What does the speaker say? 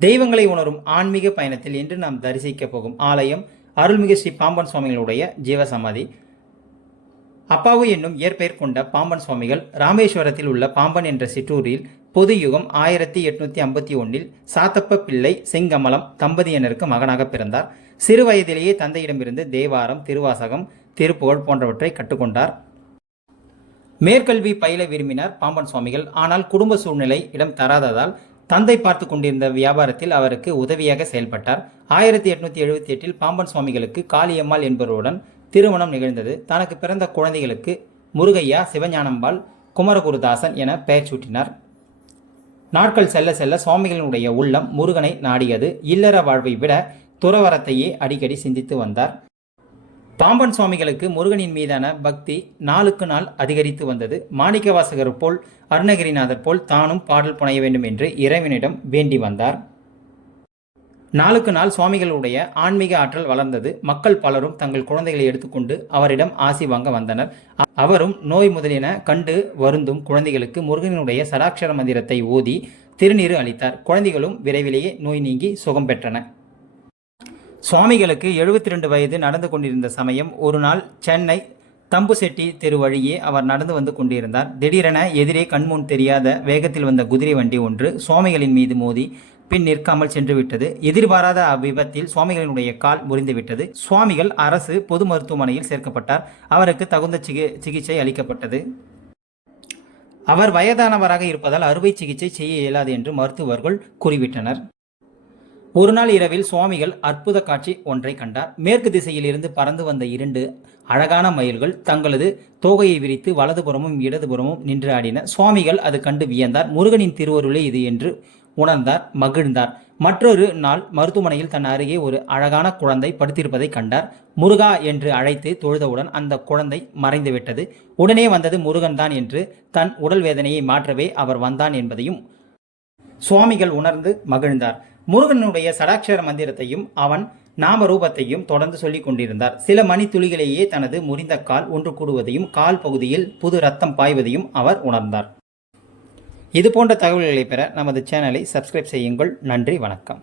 தெய்வங்களை உணரும் ஆன்மீக பயணத்தில் இன்று நாம் தரிசிக்க போகும் ஆலயம் அருள்மிகு ஸ்ரீ பாம்பன் சுவாமிகளுடைய ஜீவசமாதி. அப்பாவு என்னும் இயற்பெயர் கொண்ட பாம்பன் சுவாமிகள் ராமேஸ்வரத்தில் உள்ள பாம்பன் என்ற சிற்றூரில் பொது யுகம் ஆயிரத்தி எட்நூத்தி ஐம்பத்தி ஒன்றில் சாத்தப்ப பிள்ளை செங்கமலம் தம்பதியினருக்கு மகனாக பிறந்தார். சிறு வயதிலேயே தந்தையிடமிருந்து தேவாரம் திருவாசகம் திருப்புகழ் போன்றவற்றை கற்றுக்கொண்டார். மேற்கல்வி பயில விரும்பினார் பாம்பன் சுவாமிகள். ஆனால் குடும்ப சூழ்நிலை இடம் தராததால் தந்தை பார்த்து கொண்டிருந்த வியாபாரத்தில் அவருக்கு உதவியாக செயல்பட்டார். ஆயிரத்தி எட்நூத்தி எழுபத்தி எட்டில் பாம்பன் சுவாமிகளுக்கு காளியம்மாள் என்பவருடன் திருமணம் நிகழ்ந்தது. தனக்கு பிறந்த குழந்தைகளுக்கு முருகையா சிவஞானம்பாள் குமரகுருதாசன் என பெயர் சூட்டினார். நாட்கள் செல்ல செல்ல சுவாமிகளினுடைய உள்ளம் முருகனை நாடியது. இல்லற வாழ்வை விட துறவரத்தையே அடிக்கடி சிந்தித்து வந்தார். பாம்பன் சுவாமிகளுக்கு முருகனின் மீதான பக்தி நாளுக்கு நாள் அதிகரித்து வந்தது. மாணிக்கவாசகர் போல் அருணகிரிநாதர் போல் தானும் பாடல் புனைய வேண்டும் என்று இறைவனிடம் வேண்டி வந்தார். நாளுக்கு நாள் சுவாமிகளுடைய ஆன்மீக ஆற்றல் வளர்ந்தது. மக்கள் பலரும் தங்கள் குழந்தைகளை எடுத்துக்கொண்டு அவரிடம் ஆசி வாங்க வந்தனர். அவரும் நோய் முதலின கண்டு வருந்தும் குழந்தைகளுக்கு முருகனுடைய சடாட்சர மந்திரத்தை ஓதி திருநீறு அளித்தார். குழந்தைகளும் விரைவிலேயே நோய் நீங்கி சுகம் பெற்றன. சுவாமிகளுக்கு 72 ரெண்டு வயது நடந்து கொண்டிருந்த சமயம் ஒரு நாள் சென்னை தம்புசெட்டி தெரு வழியே அவர் நடந்து வந்து கொண்டிருந்தார். திடீரென எதிரே கண்முன் தெரியாத வேகத்தில் வந்த குதிரை வண்டி ஒன்று சுவாமிகளின் மீது மோதி பின் நிற்காமல் சென்று விட்டது. எதிர்பாராத அவ்விபத்தில் சுவாமிகளினுடைய கால் முறிந்துவிட்டது சுவாமிகள் அரசு பொது மருத்துவமனையில் சேர்க்கப்பட்டார். அவருக்கு தகுந்த சிகி சிகிச்சை அளிக்கப்பட்டது. அவர் வயதானவராக இருப்பதால் அறுவை சிகிச்சை செய்ய இயலாது என்று மருத்துவர்கள் கூறிவிட்டனர். ஒரு நாள் இரவில் சுவாமிகள் அற்புத காட்சி ஒன்றை கண்டார். மேற்கு திசையிலிருந்து பறந்து வந்த இரண்டு அழகான மயில்கள் தங்களது தோகையை விரித்து வலதுபுறமும் இடதுபுறமும் நின்று ஆடின சுவாமிகள் அது கண்டு வியந்தார். முருகனின் திருவருளே இது என்று உணர்ந்தார் மகிழ்ந்தார். மற்றொரு நாள் மருத்துவமனையில் தன் அருகே ஒரு அழகான குழந்தை படுத்திருப்பதை கண்டார். முருகா என்று அழைத்து தொழுதவுடன் அந்த குழந்தை மறைந்துவிட்டது. உடனே வந்தது முருகன் தான் என்று தன் உடல் வேதனையை மாற்றவே அவர் வந்தான் என்பதையும் சுவாமிகள் உணர்ந்து மகிழ்ந்தார். முருகனுடைய சடாட்சர மந்திரத்தையும் அவன் நாம ரூபத்தையும் தொடர்ந்து சொல்லிக் கொண்டிருந்தார். சில மணித்துளிகளையே தனது முறிந்த கால் ஒன்று கூடுவதையும் கால் பகுதியில் புது ரத்தம் பாய்வதையும் அவர் உணர்ந்தார். இது போன்ற தகவல்களை பெற நமது சேனலை சப்ஸ்கிரைப் செய்யுங்கள். நன்றி வணக்கம்.